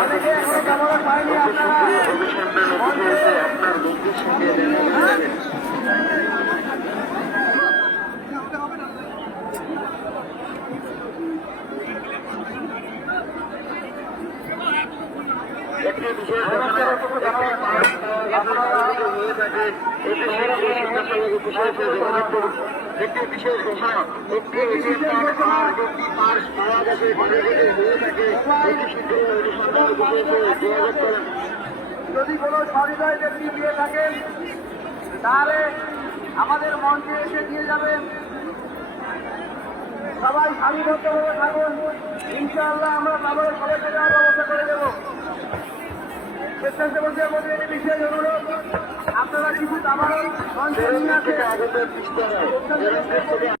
অনেকে এখনো কামড় পায়নি আপনারা একটি বিশেষ একটি বিশেষ ঘোষণা একটি পার্স পাওয়া গেছে হয়ে থাকে যদি কোনো সহৃদয় ব্যক্তি দিয়ে থাকেন তাহলে আমাদের মঞ্চে এসে দিয়ে যাবেন। সবাই সারিবদ্ধভাবে থাকুন, ইনশাআল্লাহ আমরা তাদের সবাইকে দেওয়ার ব্যবস্থা করে দেবো। স্বেচ্ছাসেবকদের মধ্যে একটি বিশেষ অনুরোধ, আপনারা কিছু দাবার মঞ্চে নিয়ে আসেন।